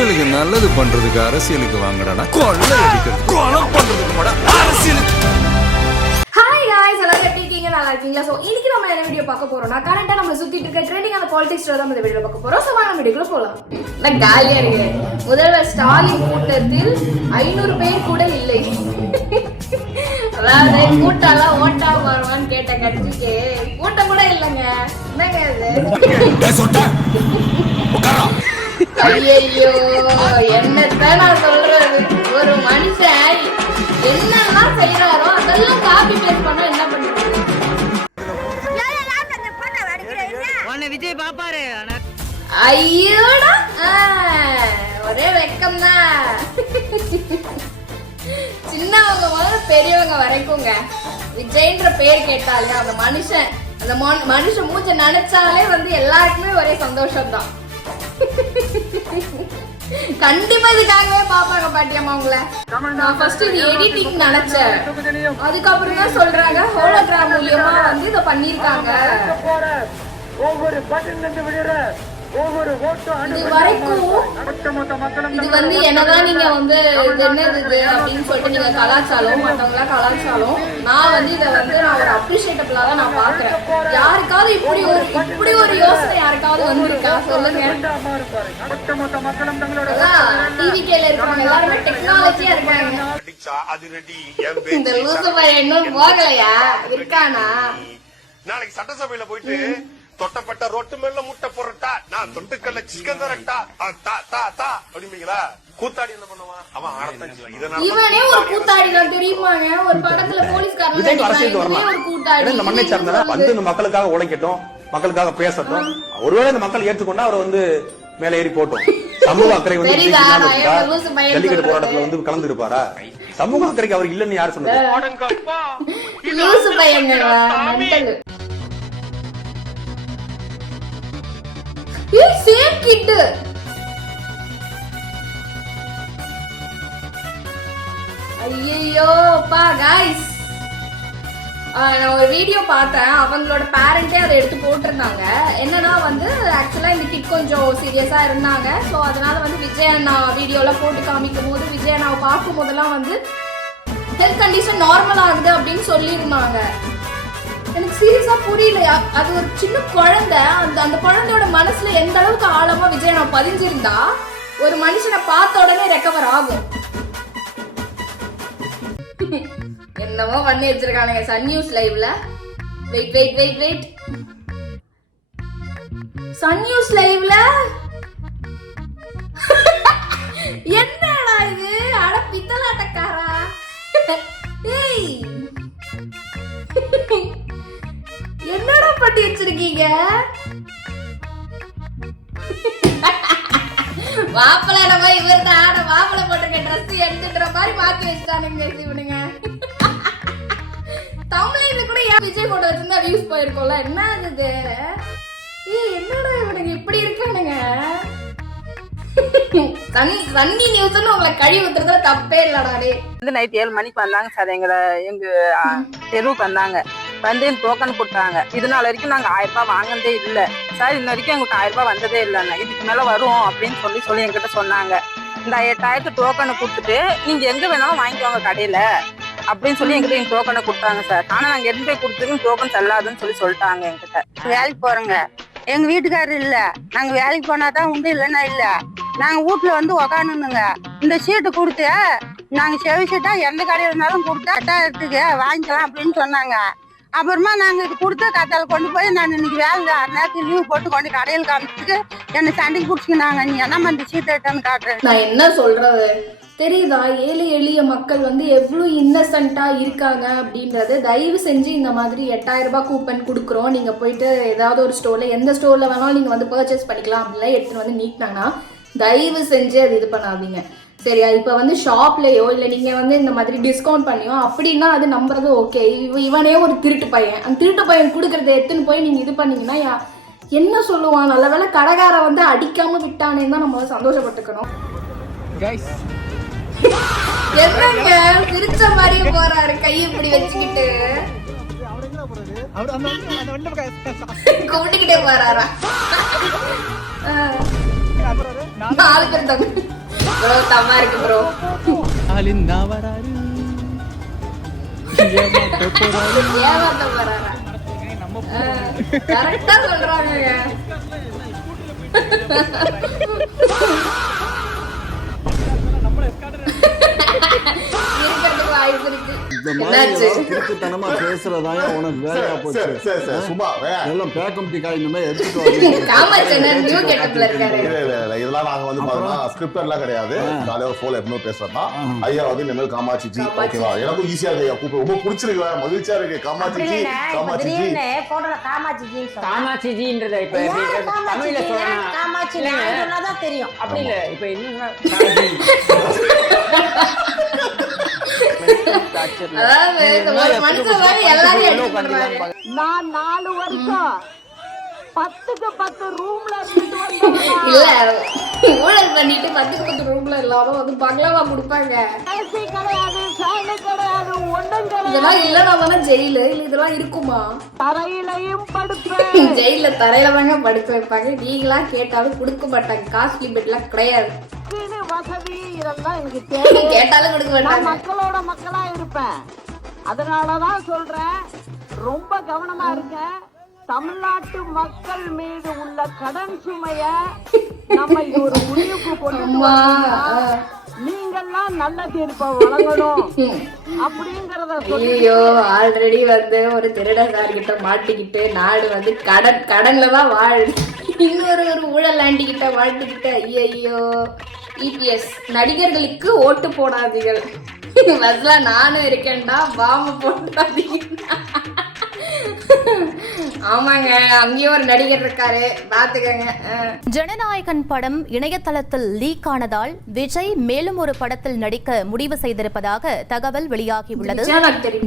மக்களுக்கு நல்லது பண்றதுக்கு அரசியலுக்கு வாங்கடா, கொள்ளை அடிக்கிறது கொலை பண்றதுக்கு கூட அரசியலுக்கு. ஹாய் गाइस, எல்லாரும் எப்படி இருக்கீங்க? நல்லா இருக்கீங்களா? சோ இன்னைக்கு நம்ம என்ன வீடியோ பார்க்க போறோம்னா, கரண்டா நம்ம சுத்திட்டு இருக்க ட்ரெண்டிங்கான பாலிடிக்ஸ் தான் இந்த வீடியோல பார்க்க போறோம். சோ வாங்க வீடியோக்குள்ள போலாம். நான் காலியா இருக்கு. முதல்வர் ஸ்டாலின் கூட்டத்தில் 500 பேர் கூட இல்லை. அதாவது கூட்டம்லாம் ஓட்டா வருவான்னு கேட்ட கட்சிக்கு கூட்டம் கூட இல்லைங்க. என்னங்க இது? ஐயோ, என்னத்தான் நான் சொல்றது? ஒரு மனுஷன் என்னெல்லாம் செய்யறாரோ அதெல்லாம் காப்பி பேஸ்ட் பண்ணா என்ன பண்ணுறது? விஜய் பாப்பாரு. ஐயோடா, ஒரே வெக்கம் தான். சின்னவங்க முதல்ல பெரியவங்க வரைக்குங்க விஜய்ன்ற பேர் கேட்டாலே அந்த மனுஷன் மூச்ச நினைச்சாலே வந்து எல்லாருக்குமே ஒரே சந்தோஷம் தான். கண்டிப்பா இதுக்காகவே பாப்பாங்க பாட்டியம்மா உங்களை. நான் ஃபர்ஸ்ட் இது எடிட்டிங் நினைச்சேன், அதுக்கப்புறம் தான் சொல்றாங்க ஹோலோகிராம் மூலியமா வந்து இதை பண்ணிருக்காங்க. இது வரைக்கும் இது வந்து என்னதான் நீங்க வந்து இது என்னது அப்படின்னு சொல்லிட்டு நீங்க கலாச்சாரம் மத்தவங்களா கலாச்சாரம், நான் வந்து இதை வந்து நான் ஒரு அப்ரிஷியேட்டபிளா தான் நான் பாக்குறேன். யாருக்காவது இப்படி ஒரு யோசனை யாருக்காவது வந்திருக்கா சொல்லுங்க. டிவிகேல இருக்கிறவங்க எல்லாருமே டெக்னாலஜியா இருக்காங்க. இந்த லூசு பையன் இன்னும் போகலையா? இருக்கானா? நாளைக்கு சட்டசபையில போயிட்டு தொட்டப்பட்ட ரொட்டு மேல முட்டை போறட்டா, நான் தொட்டுக்கல்ல சிக்கன் தரட்டா அப்படிங்களா? கூத்தாடி என்ன பண்ணுவான் அவன்? ஆடத்தான் இவனே ஒரு கூத்தாடி தான் தெரியுமாங்க. ஒரு படத்துல போலீஸ்காரன் ஒரு கூத்தாடி. இந்த மண்ணை சார்ந்தா வந்து இந்த மக்களுக்காக உழைக்கட்டும், மக்களுக்காக பேசட்டும். ஒருவேளை இந்த மக்கள் ஏற்றுக்கொண்டா அவர் வந்து மேல ஏறி போட்டோம். சமூக அக்கறை வந்து ஜல்லிக்கட்டு போராட்டத்துல வந்து கலந்து இருப்பாரா? சமூக அக்கறைக்கு அவர் இல்லன்னு யாரு சொன்னது? Same kid. ஐயோ பா गाइस, நான் ஒரு வீடியோ பார்த்தேன். அவங்களோட பேரண்டே அதை எடுத்து போட்டிருந்தாங்க. என்னன்னா வந்து ஆக்சுவலா இந்த கிட் கொஞ்சம் சீரியஸா இருந்தாங்க. ஸோ அதனால வந்து விஜய் அண்ணா வீடியோல போட்டு காமிக்கும் போது விஜய் அண்ணாவை பார்க்கும் போதெல்லாம் வந்து ஹெல்த் கண்டிஷன் நார்மல் ஆகுது அப்படின்னு சொல்லியிருந்தாங்க. எனக்கு சீரியஸா புரியலையா? அது ஒரு சின்ன குழந்தை. அந்த குழந்தையோட மனசுல எந்த அளவுக்கு ஆழமா விஜய் நான் பதிஞ்சிருந்தா ஒரு மனுஷனை பார்த்த உடனே ரெக்கவர் ஆகும். என்னமோ பண்ணி வச்சிருக்கானுங்க சன் நியூஸ் லைவ்ல. வெயிட் சன் நியூஸ் லைவ்ல என்னடா இது? அட பித்தலாட்டக்காரா. ஏய், என்னடா பண்ணி வச்சிருக்கீங்க? மாப்பிள்ளை நம்ம இவர் தான் மாப்பிள்ளை போட்டிருக்க ட்ரெஸ் எடுத்துன்ற மாதிரி மாத்தி வச்சுட்டானுங்க இவனுங்க. தமிழ்ல கூட ஏன் விஜய் போட்டோ வச்சிருந்தா வியூஸ் போயிருக்கோம்ல. என்ன இது? என்னடா இவனுங்க இப்படி இருக்கானுங்க? சன்னி நியூஸ்னு உங்களை கழுவி ஊத்துறதுல தப்பே இல்லடா. வந்து நைட் 7 மணிக்கு வந்தாங்க சார். எங்க தெருவுக்கு வந்தாங்க. வந்து டோக்கன் கொடுத்தாங்க. இது நாள் வரைக்கும் நாங்கள் 1000 ரூபாய் வாங்கினதே இல்லை சார். இன்ன வரைக்கும் எங்களுக்கு 1000 ரூபாய் வந்ததே இல்லைண்ணா. இதுக்கு மேலே வரும் அப்படின்னு சொல்லி எங்கிட்ட சொன்னாங்க. இந்த 8000 டோக்கனை கொடுத்துட்டு நீங்கள் எங்கே வேணாலும் வாங்கிக்குவாங்க கடையில் அப்படின்னு சொல்லி எங்கிட்ட எங்கள் டோக்கனை கொடுத்தாங்க சார். ஆனால் நாங்கள் எடுத்து போய் கொடுத்துருக்கு டோக்கன் செல்லாதுன்னு சொல்லிட்டாங்க எங்கிட்ட. வேலைக்கு போகிறோங்க, எங்கள் வீட்டுக்காரர் இல்லை, நாங்கள் வேலைக்கு போனால் தான் உண்டு, இல்லைன்னா இல்லை. நாங்கள் வீட்டில் வந்து உக்காந்துங்க. இந்த சீட்டு கொடுத்து நாங்கள் செவிச்சிட்டா எந்த கடையில் இருந்தாலும் கொடுத்தா 8000க்கு வாங்கிக்கலாம் அப்படின்னு சொன்னாங்க. அப்புறமா நாங்கள் இது கொடுத்த கத்தால கொண்டு போய் நான் இன்னைக்கு வேலை நேரத்துக்கு லீவ் போட்டு கொண்டு கடையில் காமிச்சிட்டு என்னை சண்டைக்கு பிடிச்சிக்கினாங்க. நீ என்னம்மா இந்த சீட்டை எடுத்தான்னு காட்டுறேன். நான் என்ன சொல்றது தெரியுதா? ஏழை எளிய மக்கள் வந்து எவ்வளவு இன்னசென்ட்டா இருக்காங்க அப்படின்றது. தயவு செஞ்சு இந்த மாதிரி 8000 ரூபாய் கூப்பன் கொடுக்குறோம், நீங்க போயிட்டு ஏதாவது ஒரு ஸ்டோர்ல எந்த ஸ்டோர்ல வேணாலும் நீங்க வந்து பர்ச்சேஸ் பண்ணிக்கலாம் அப்படிலாம் எடுத்துட்டு வந்து நீட்டினாங்கன்னா தயவு செஞ்சு அது இது பண்ணாதீங்க, சரியா? இப்போ வந்து ஷாப்லயோ இல்லை நீங்க வந்து இந்த மாதிரி டிஸ்கவுண்ட் பண்ணியோ அப்படின்னா அது நம்புறது ஓகே. இவனே ஒரு திருட்டு பையன், அந்த திருட்டு பையன் கொடுக்கறத எடுத்துன்னு போய் நீங்க இது பண்ணீங்கன்னா என்ன சொல்லுவான்? நல்ல வேலை கடைக்கார வந்து அடிக்காம விட்டானேன்னு தான் நம்ம சந்தோஷப்பட்டுக்கணும். என்னங்க சிரிச்ச மாதிரியே போறாரு, கையை இப்படி வச்சுக்கிட்டு கும்பிட்டுக்கிட்டே போறாரா? 4 பேர் தம்பி ப்ரோ தம்மா இருக்கு ப்ரோ. ஏமாத்த போறாரா? கரெக்டா சொல்றாங்க. இருக்கிறதுக்கு வாய்ப்பு இருக்கு. இந்த மாதிரி திருட்டுத்தனமா பேசுறதாயா உனக்கு வேலையா போச்சு. சும்மா எல்லாம் பேக்கம் டிக்கா இந்த மாதிரி எடுத்துட்டு வந்து காமாட்சனர் நியூ கெட்டப்ல இருக்காரு. இதெல்லாம் நாங்க வந்து பாத்தீங்கன்னா ஸ்கிரிப்ட் எல்லாம் கிடையாது. காலையில போல எப்பவுமே பேசுறதா ஐயா வந்து இந்த மாதிரி காமாட்சி ஜி ஓகேவா. எனக்கும் ஈஸியா இருக்கு ஐயா கூப்பிட ரொம்ப பிடிச்சிருக்கு மகிழ்ச்சியா இருக்கு. காமாட்சி ஜி காமாட்சி ஜி போடுற காமாட்சி ஜி காமாட்சி ஜின்றத இப்ப தமிழ்ல சொல்லணும். காமாட்சி சொன்னாதான் தெரியும். அப்படி இல்ல இப்ப என்ன அதாவது ஒரு மனுஷன் தான் எல்லாரையும் எடுத்து பண்றாரு. நான் 4 வருஷம் 10க்கு 10 ரூம்ல இல்ல ஊழல் பண்ணிட்டு 10க்கு 10 ரூம்ல இல்லாம வந்து பங்களாவா கொடுப்பாங்க. ஏசி கிடையாது, ஃபேன் கிடையாது, ஒண்ணும் கிடையாது. இதெல்லாம் இல்லனா ஜெயிலு இல்ல இதெல்லாம் இருக்குமா? தரையிலையும் படுப்பேன். ஜெயில தரையில தாங்க படுக்க வைப்பாங்க. நீங்களா கேட்டாலும் கொடுக்க மாட்டாங்க. காஸ்ட்லி பெட்லாம் கிடையாது. வசதி இதெல்லாம் எனக்கு தேவை. கேட்டாலும் கொடுக்க மாட்டாங்க. மக்களோட மக்களா இருப்பேன். அதனாலதான் சொல்றேன் ரொம்ப கவனமா இருக்க. தமிழ்நாட்டு மக்கள் மீது உள்ள கடன் சுமைய நம்ம ஒரு முடிவுக்கு கொண்டு நீங்கெல்லாம் நல்ல தீர்ப்பை வழங்கணும் அப்படிங்கறத ஐயோ ஆல்ரெடி வந்து ஒரு திருடன் சார் கிட்ட மாட்டிக்கிட்டு நாடு வந்து கடன்ல தான் வாழுது. இன்னொரு ஊழல் ஆண்டிக்கிட்ட மாட்டிக்கிட்ட. ஐயோ இபிஎஸ் நடிகர்களுக்கு ஓட்டு போடாதீர்கள். பஸ்ல நானும் இருக்கேன்டா பாம்பு போடாதீங்க. ஆமாங்க அங்கேயும் ஒரு நடிகர் இருக்காரு பாத்துக்கங்க. ஜனநாயகன் படம் இணையதளத்தில் லீக் ஆனதால் விஜய் மேலும் ஒரு படத்தில் நடிக்க முடிவு செய்திருப்பதாக தகவல் வெளியாகியுள்ளது.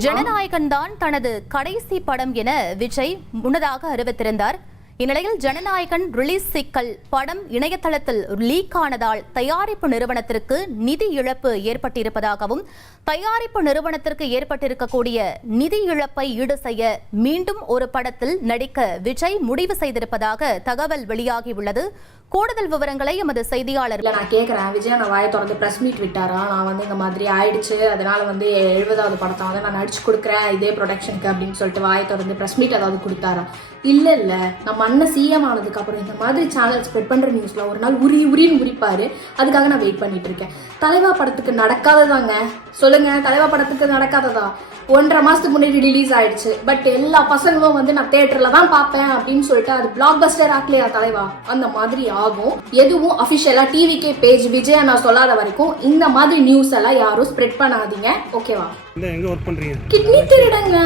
ஜனநாயகன் தான் தனது கடைசி படம் என விஜய் முன்னதாக அறிவித்திருந்தார். இந்நிலையில் ஜனநாயகன் ரிலீஸ் சிக்கல் படம் இணையதளத்தில் லீக் ஆனதால் தயாரிப்பு நிறுவனத்திற்கு நிதி இழப்பு ஏற்பட்டிருப்பதாகவும் தயாரிப்பு நிறுவனத்திற்கு ஏற்பட்டிருக்கக்கூடிய நிதி இழப்பை ஈடு செய்ய மீண்டும் ஒரு படத்தில் நடிக்க விஜய் முடிவு செய்திருப்பதாக தகவல் வெளியாகியுள்ளது. கூடுதல் விவரங்களை எமது செய்தியாளர். நான் கேட்குறேன் விஜய் நான் வாயை திறந்து ப்ரெஸ் மீட் விட்டாரா? நான் வந்து இந்த மாதிரி ஆயிடுச்சு அதனால வந்து 70வது படத்தை வந்து நான் நடிச்சு கொடுக்குறேன் இதே ப்ரொடக்ஷனுக்கு அப்படின்னு சொல்லிட்டு வாயை திறந்து ப்ரெஸ் மீட் ஏதாவது கொடுத்தாரா? இல்லை நம்ம அண்ணன் சிஎம் ஆனதுக்கு அப்புறம் இந்த மாதிரி சேனல் ஸ்ப்ரெட் பண்ற நியூஸ்ல ஒரு நாள் உரின்னு உரிப்பாரு. அதுக்காக நான் வெயிட் பண்ணிட்டு இருக்கேன். தலைவா படத்துக்கு நடக்காததாங்க சொல்லுங்க. தலைவா படத்துக்கு நடக்காததா? 1.5 மாசத்துக்கு முன்னாடி ரிலீஸ் ஆயிடுச்சு. பட் எல்லா பசங்களும் வந்து நான் தியேட்டர்ல தான் பார்ப்பேன் அப்படின்னு சொல்லிட்டு அது பிளாக் பஸ்டர் ஆக்கலையா தலைவா? அந்த மாதிரி ஆகும். எதுவும் அபிஷியலா டிவிகே பேஜ் விஜய் நான் சொல்லாத வரைக்கும் இந்த மாதிரி நியூஸ் எல்லாம் யாரும் ஸ்ப்ரெட் பண்ணாதீங்க. ஓகேவா? எங்க ஒர்க் பண்றீங்க? கிட்னி திருடங்க.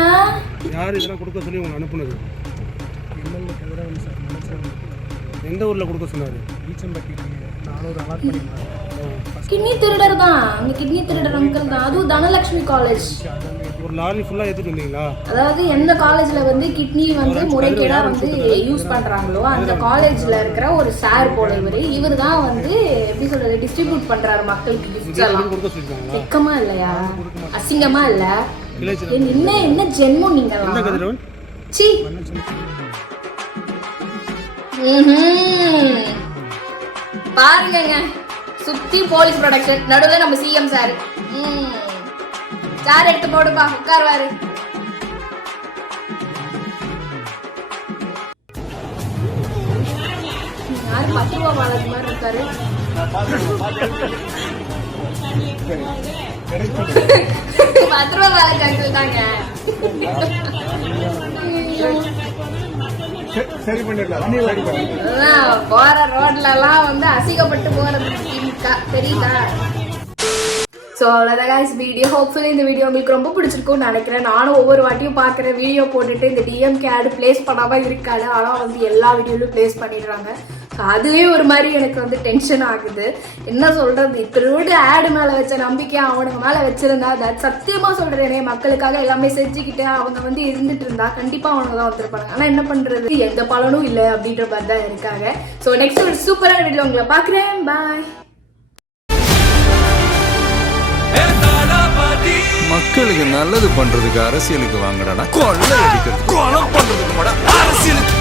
யார் இதெல்லாம் கொடுக்க சொல்லி உங்களுக்கு அனுப்புனது? எந்த ஊர்ல கொடுக்க சொன்னாரு? ஈச்சம்பட்டி 400 அலாட் பண்ணிருந்தாங்க. கிட்னி திருடர் தான். அந்த கிட்னி திருடர் அங்கிள் தான். அதுவும் தனலட்சுமி காலேஜ். ஒரு லாரி ஃபுல்லா ஏத்திட்டு வந்தீங்களா? அதாவது எந்த காலேஜ்ல வந்து கிட்னி வந்து முறைகேடா வந்து யூஸ் பண்றாங்களோ அந்த காலேஜ்ல இருக்கிற ஒரு சார் போல இவர் தான் வந்து எப்படி சொல்றது டிஸ்ட்ரிபியூட் பண்றாரு மக்களுக்கு கிஃப்ட்ஸ் எல்லாம். வெக்கமா இல்லையா? அசிங்கமா இல்ல? என்ன ஜென்மம் நீங்க? சீ பாருங்க சுத்தி போலீஸ் ப்ரொடக்ஷன் நடுவில் நம்ம சிஎம் சார். சார் எடுத்து போடுப்பா உட்காருவாரு. யாரு 10 ரூபா பாலாஜி மாதிரி இருக்காரு. 10 ரூபா பாலாஜி அங்கிள் தாங்க. போற ரோட்ல எல்லாம் வந்து அசிங்கப்பட்டு போறது தெரியுதா? ஸோ அவ்வளோதான் guys வீடியோ. ஹோப்ஃபுல்லி இந்த வீடியோ உங்களுக்கு ரொம்ப பிடிச்சிருக்கும்னு நினைக்கிறேன். நானும் ஒவ்வொரு வாட்டியும் பார்க்குற வீடியோ போட்டுட்டு இந்த டிஎம்கே ஆடு பிளேஸ் பண்ணாமல் இருக்காது. ஆனால் வந்து எல்லா வீடியோலையும் பிளேஸ் பண்ணிடுறாங்க. ஸோ அதுவே ஒரு மாதிரி எனக்கு வந்து டென்ஷன் ஆகுது. என்ன சொல்கிறது, இத்தனோடு ஆடு மேலே வச்ச நம்பிக்கை அவனுக்கு மேலே வச்சுருந்தா அது சத்தியமாக சொல்கிறேனே மக்களுக்காக எல்லாமே செஞ்சுக்கிட்டு அவங்க வந்து இருந்துட்டு இருந்தா கண்டிப்பாக அவனுக்கு தான் வந்துருப்பாங்க. ஆனால் என்ன பண்ணுறது, எந்த பலனும் இல்லை அப்படின்ற மாதிரி தான் இருக்காங்க. ஸோ நெக்ஸ்ட் ஒரு சூப்பரான வீடியோ உங்களை பார்க்குறேன். பாய். மக்களுக்கு நல்லது பண்றதுக்கு அரசியலுக்கு வாங்கடா. கொள்ளை அடிக்கிறது கொலை பண்றதுக்கு அரசியலுக்கு